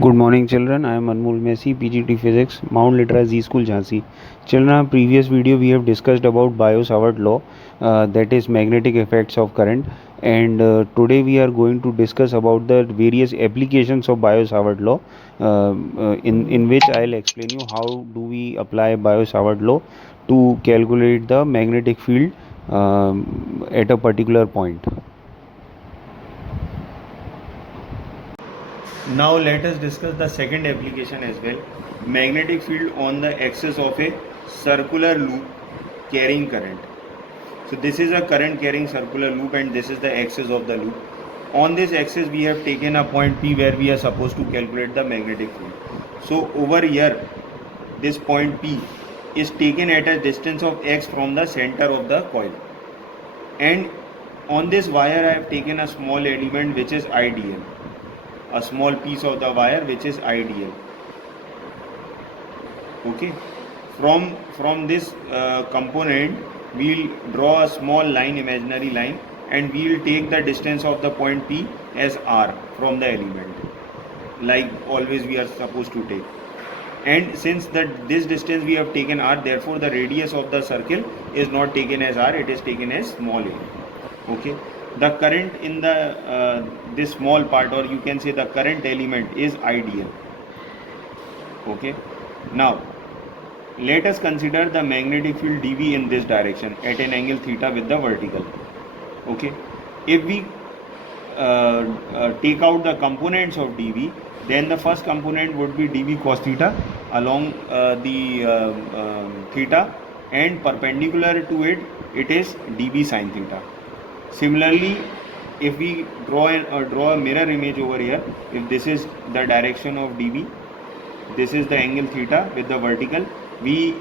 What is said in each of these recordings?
Good morning, children. I am Anmol Messi, PGT Physics, Mount Litra Z School, Jhansi. Children, in previous video we have discussed about Biot-Savart law, that is magnetic effects of current, and today we are going to discuss about the various applications of Biot-Savart law, in which I'll explain you how do we apply Biot-Savart law to calculate the magnetic field at a particular point. Now let us discuss the second application as well. Magnetic field on the axis of a circular loop carrying current. So this is a current carrying circular loop and this is the axis of the loop. On this axis we have taken a point P where we are supposed to calculate the magnetic field. So over here this point P is taken at a distance of x from the center of the coil. And on this wire I have taken a small element which is IDL. A small piece of the wire which is IDL. Okay, from this component we'll draw a small line, imaginary line, and we'll take the distance of the point P as r from the element, like always we are supposed to take. And since this distance we have taken r, therefore the radius of the circle is not taken as r, it is taken as small a. Okay, the current in the this small part, or you can say the current element, is IDL. Okay, now let us consider the magnetic field dV in this direction at an angle theta with the vertical. Okay, if we take out the components of dV, then the first component would be dV cos theta along the theta, and perpendicular to it, it is dV sin theta. Similarly, if we draw a mirror image over here, if this is the direction of dV, this is the angle theta with the vertical, we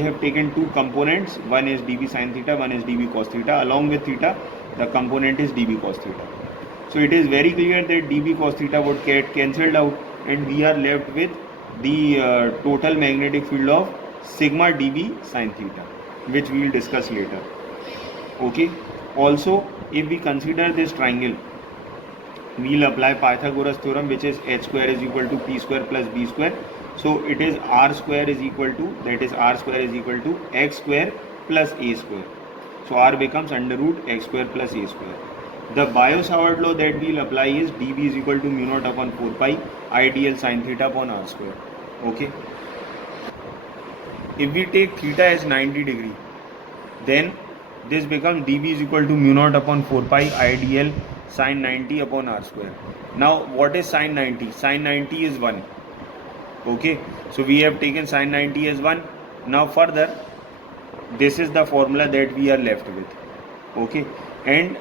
have taken two components, one is dV sin theta, one is dV cos theta. Along with theta, the component is dV cos theta. So it is very clear that dV cos theta would get cancelled out, and we are left with the total magnetic field of sigma dV sin theta, which we will discuss later. Okay, also if we consider this triangle, we will apply Pythagoras theorem, which is h square is equal to p square plus b square. So it is r square is equal to, that is r square is equal to x square plus a square. So r becomes under root x square plus a square. The Biot-Savart law that we will apply is dV is equal to mu naught upon 4 pi IDL sin theta upon r square. Okay, if we take theta as 90 degree, then this becomes dV is equal to mu naught upon 4 pi IDL sin 90 upon r square. Now what is sin 90? Sin 90 is 1. Okay, so we have taken sin 90 as 1. Now further, this is the formula that we are left with. Okay, and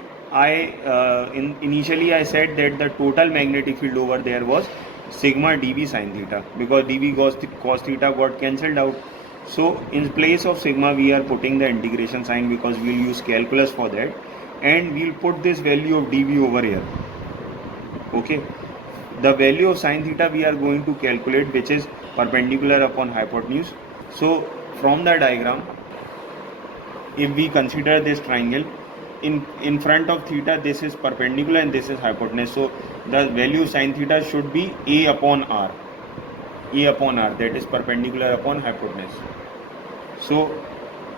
initially I said that the total magnetic field over there was sigma dV sin theta, because dV cos theta got cancelled out. So in place of sigma we are putting the integration sign, because we will use calculus for that, and we will put this value of dV over here. Okay, the value of sin theta we are going to calculate, which is perpendicular upon hypotenuse. So from the diagram, if we consider this triangle, in front of theta this is perpendicular and this is hypotenuse, so the value of sin theta should be a upon r, that is perpendicular upon hypotenuse. So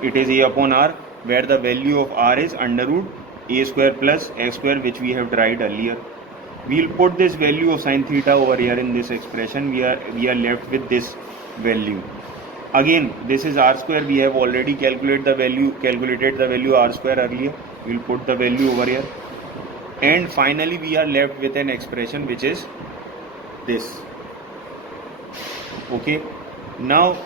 it is a upon r, where the value of r is under root a square plus x square, which we have derived earlier. We will put this value of sin theta over here in this expression. We are left with this value. Again, this is r square. We have already calculated the value r square earlier. We will put the value over here, and finally we are left with an expression which is this. Okay, now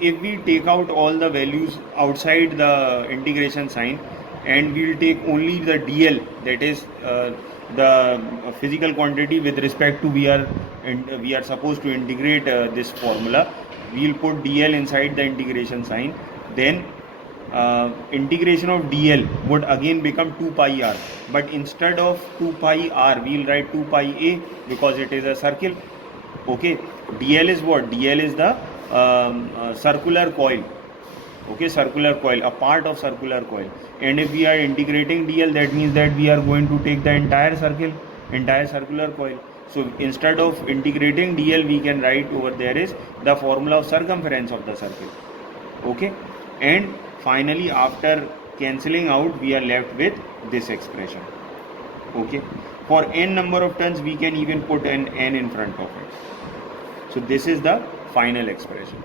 if we take out all the values outside the integration sign, and we will take only the dl, that is the physical quantity with respect to we are supposed to integrate this formula, we will put dl inside the integration sign, then integration of dl would again become 2 pi r, but instead of 2 pi r we will write 2 pi a, because it is a circle. Okay, dl is what? Dl is the circular coil. Okay, circular coil, a part of circular coil, and if we are integrating dl, that means that we are going to take the entire circle, entire circular coil. So instead of integrating dl, we can write over there is the formula of circumference of the circle. Okay, and finally after cancelling out, we are left with this expression. Okay, for n number of turns we can even put an n in front of it. So this is the final expression.